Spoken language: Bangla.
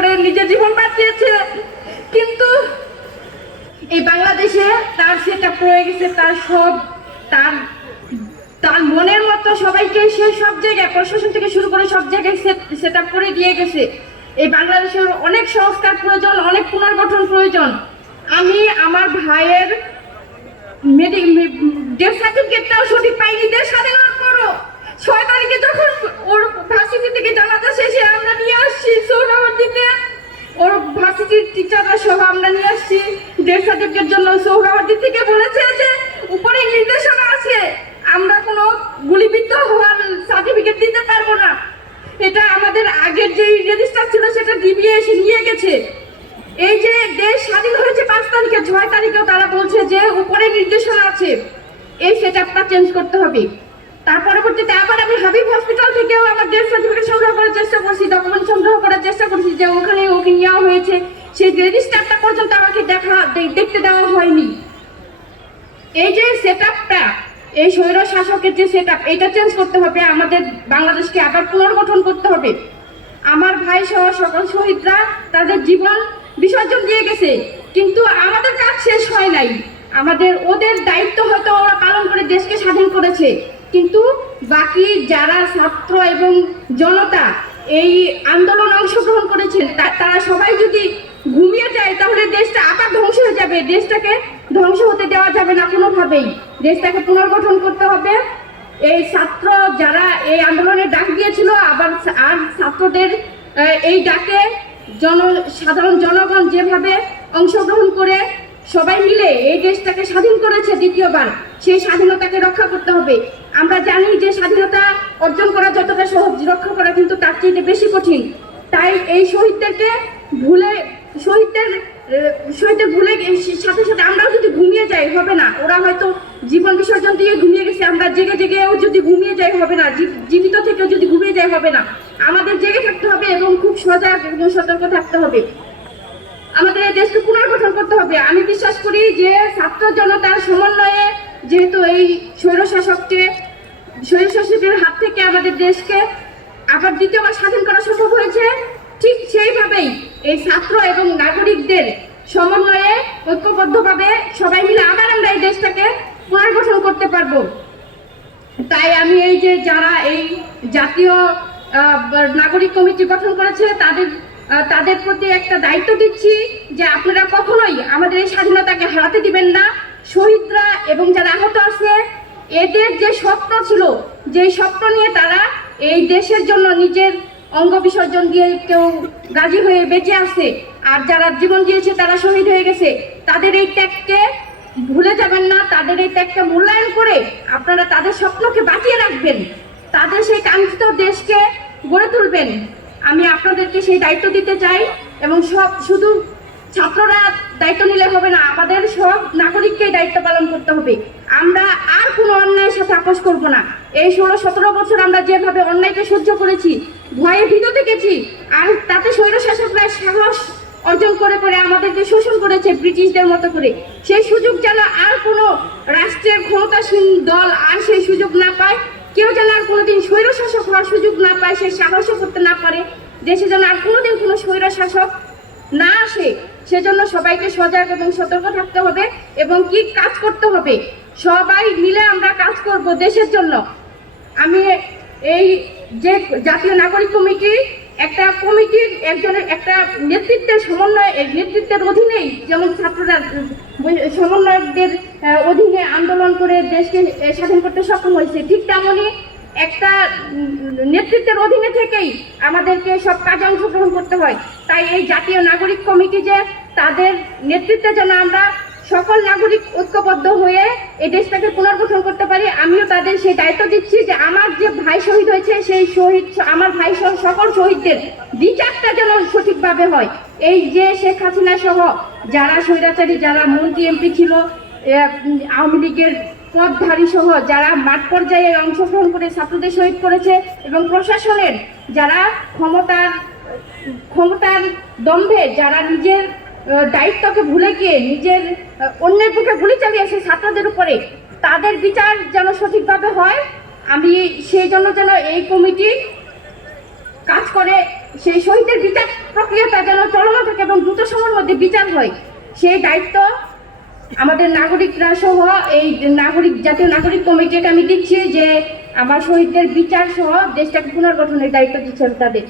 করে নিজের জীবন বাঁচিয়েছে। কিন্তু এই বাংলাদেশে তার সেটা পড়ে গেছে তার সব, তার তার মনের মতো সবাইকে সে সব জায়গায়, প্রশাসন থেকে শুরু করে সব জায়গায় সেট আপ করে দিয়ে গেছে। এই বাংলাদেশের অনেক সংস্কার প্রয়োজন, অনেক পুনর্গঠন প্রয়োজন। আমি আমার ভাইয়ের ডেথ সার্টিফিকেটটাও সঠিক পাইনি, দেশ স্বাধীনতার পরও। ছয় তারিখে যখন ওর ভার্সিটি থেকে জানাজা শেষে আমরা নিয়ে ভার্সিটির টিচাররা সহ আমরা নিয়ে আসছি। ডেথ সার্টিফিকেট জন্য সৌরাবর্তী থেকে বলেছে যে উপরে নির্দেশনা আছে। আমরা কোনো গুলিবিদ্ধ হওয়ার সার্টিফিকেট দিতে পারব না। এটা আমাদের আগের যে রেজিস্টার ছিল, সেটা ডিবিএ এসে নিয়ে গেছে। এই যে দেশ স্বাধীন হয়েছে পাঁচ তারিখে, ছয় তারিখেও তারা বলছে যে উপরে নির্দেশনা আছে। এই সেট আপটা চেঞ্জ করতে হবে। তার পরবর্তীতে আবার আমি হাবিব হসপিটাল থেকেও আমার ডেথ সার্টিফিকেট সংগ্রহ করার চেষ্টা করছি ডকুমেন্ট সংগ্রহ করার চেষ্টা করছি যে ওখানে ওকে নেওয়া হয়েছে। সেই রেজিস্টারটা পর্যন্ত আমাকে দেখা দেখতে দেওয়া হয়নি। এই যে সেট এই স্বৈর শাসকের যে সেট আপ এটা চেঞ্জ করতে হবে। আমাদের বাংলাদেশকে আবার পুনর্গঠন করতে হবে। আমার ভাই সহ সকল শহীদরা তাদের জীবন বিসর্জন দিয়ে গেছে। কিন্তু আমাদের কাজ শেষ হয় নাই। আমাদের ওদের দায়িত্ব হয়তো ওরা পালন করে দেশকে স্বাধীন করেছে। কিন্তু বাকি যারা ছাত্র এবং জনতা এই আন্দোলন অংশগ্রহণ করেছেন তারা সবাই যদি ঘুমিয়ে যায়, তাহলে দেশটা আবার ধ্বংস হয়ে যাবে। দেশটাকে ধ্বংস হতে দেওয়া যাবে না কোনোভাবেই। দেশটাকে পুনর্গঠন করতে হবে। এই ছাত্র যারা এই আন্দোলনের ডাক দিয়েছিল, আবার আর ছাত্রদের এই ডাকে জন, সাধারণ জনগণ যেভাবে অংশগ্রহণ করে সবাই মিলে এই দেশটাকে স্বাধীন করেছে দ্বিতীয়বার। সেই স্বাধীনতাকে রক্ষা করতে হবে। আমরা জানি যে স্বাধীনতা অর্জন করা যতটা সহজ, রক্ষা করা কিন্তু তার চেয়ে বেশি কঠিন। তাই এই শহীদদেরকে ভুলে, শহীদদের শহীদদের ভুলে সাথে সাথে আমরাও যদি ঘুমিয়ে যাই, হবে না। ওরা হয়তো জীবন বিসর্জন দিয়ে ঘুমিয়ে গেছে। আমরা জেগে জেগেও যদি ঘুমিয়ে যাই হবে না। জীবিত থেকেও যদি ঘুমিয়ে যাই হবে না। আমাদের জেগে থাকতে হবে এবং খুব সজাগ এবং সতর্ক থাকতে হবে। এই দেশকে পুনর্গঠন করতে হবে। আমি বিশ্বাস করি যে ছাত্র জনতার সমন্বয়ে যেহেতু এই স্বৈরশাসককে, স্বৈরশাসকের হাত থেকে আমাদের দেশকে আবার দ্বিতীয়বার স্বাধীন করা সম্ভব হয়েছে, ঠিক সেইভাবেই এই ছাত্র এবং নাগরিকদের সমন্বয়ে ঐক্যবদ্ধভাবে সবাই মিলে আবার আমরা এই দেশটাকে পুনর্গঠন করতে পারব। তাই আমি এই যে যারা এই জাতীয় নাগরিক কমিটি গঠন করেছে, তাদের তাদের প্রতি একটা দায়িত্ব দিচ্ছি যে আপনারা কখনোই আমাদের এই স্বাধীনতাকে হারাতে দিবেন না। শহীদরা এবং যারা আহত আছে, এদের যে স্বপ্ন ছিল, যে স্বপ্ন নিয়ে তারা এই দেশের জন্য নিজের অঙ্গ বিসর্জন দিয়ে কেউ গাজী হয়ে বেঁচে আছে। আর যারা জীবন দিয়েছে, তারা শহীদ হয়ে গেছে। তাদের এই ত্যাগকে ভুলে যাবেন না। তাদের এই ত্যাগকে মূল্যায়ন করে আপনারা তাদের স্বপ্নকে বাঁচিয়ে রাখবেন। তাদের সেই কাঙ্ক্ষিত দেশকে গড়ে তুলবেন। আমি আপনাদেরকে সেই দায়িত্ব দিতে চাই এবং সব শুধু ছাত্ররা দায়িত্ব নিলে হবে না, আমাদের সব নাগরিককে দায়িত্ব পালন করতে হবে। আমরা আর কোনো অন্যায়ের সাথে আপোষ করব না। এই ষোলো সতেরো বছর আমরা যেভাবে অন্যায়কে সহ্য করেছি, ভয়ে ভীত থেকেছি, আর তাতে স্বৈরশাসকরা সাহস অর্জন করে করে আমাদেরকে শোষণ করেছে ব্রিটিশদের মতো করে। সেই সুযোগ যেন আর কোনো রাষ্ট্রের ক্ষমতাসীন দল আর সেই সুযোগ না পায় কেউ যেন আর কোনোদিন স্বৈরশাসক হওয়ার সুযোগ না পায়, সে সাহসও করতে না পারে। দেশে যেন আর কোনোদিন কোনো স্বৈরশাসক না আসে, সেজন্য সবাইকে সজাগ এবং সতর্ক থাকতে হবে এবং কি কাজ করতে হবে, সবাই মিলে আমরা কাজ করব দেশের জন্য। আমি এই যে জাতীয় নাগরিক কমিটি, একটা কমিটির একজনের একটা নেতৃত্বের সমন্বয়, নেতৃত্বের অধীনেই যেমন ছাত্ররা সমন্বয়কদের অধীনে আন্দোলন করে দেশকে স্বাধীন করতে সক্ষম হয়েছে। ঠিক তেমনই একটা নেতৃত্বের অধীনে থেকেই আমাদেরকে সব কাজে অংশগ্রহণ করতে হয়। তাই এই জাতীয় নাগরিক কমিটি যে, তাদের নেতৃত্বে যেন আমরা সকল নাগরিক ঐক্যবদ্ধ হয়ে এই দেশটাকে পুনর্গঠন করতে পারি, আমিও তাদের সেই দায়িত্ব দিচ্ছি যে আমার যে ভাই শহীদ হয়েছে, সেই শহীদ, আমার ভাই সহ সকল শহীদদের বিচারটা যেন সঠিকভাবে হয়। এই যে শেখ হাসিনা সহ যারা স্বৈরাচারী, যারা মন্ত্রী, এমপি ছিল আওয়ামী লীগের পদধারী সহ যারা মাঠ পর্যায়ে অংশগ্রহণ করে ছাত্রদের শহীদ করেছে এবং প্রশাসনের যারা ক্ষমতার ক্ষমতার দম্ভে যারা নিজের দায়িত্বকে ভুলে গিয়ে নিজের অন্যের বুকে গুলি চালিয়েছে ছাত্রদের উপরে তাদের বিচার যেন সঠিকভাবে হয়, আমি সেই জন্য যেন এই কমিটি কাজ করে, সেই শহীদের বিচার প্রক্রিয়াটা যেন চলমান থাকে এবং দ্রুত সময়ের মধ্যে বিচার হয়। সেই দায়িত্ব আমাদের নাগরিকরা সহ এই নাগরিক, জাতীয় নাগরিক কমিটিকে আমি দিচ্ছি যে আমার শহীদদের বিচার সহ দেশটাকে পুনর্গঠনের দায়িত্ব দিচ্ছেন তাদের।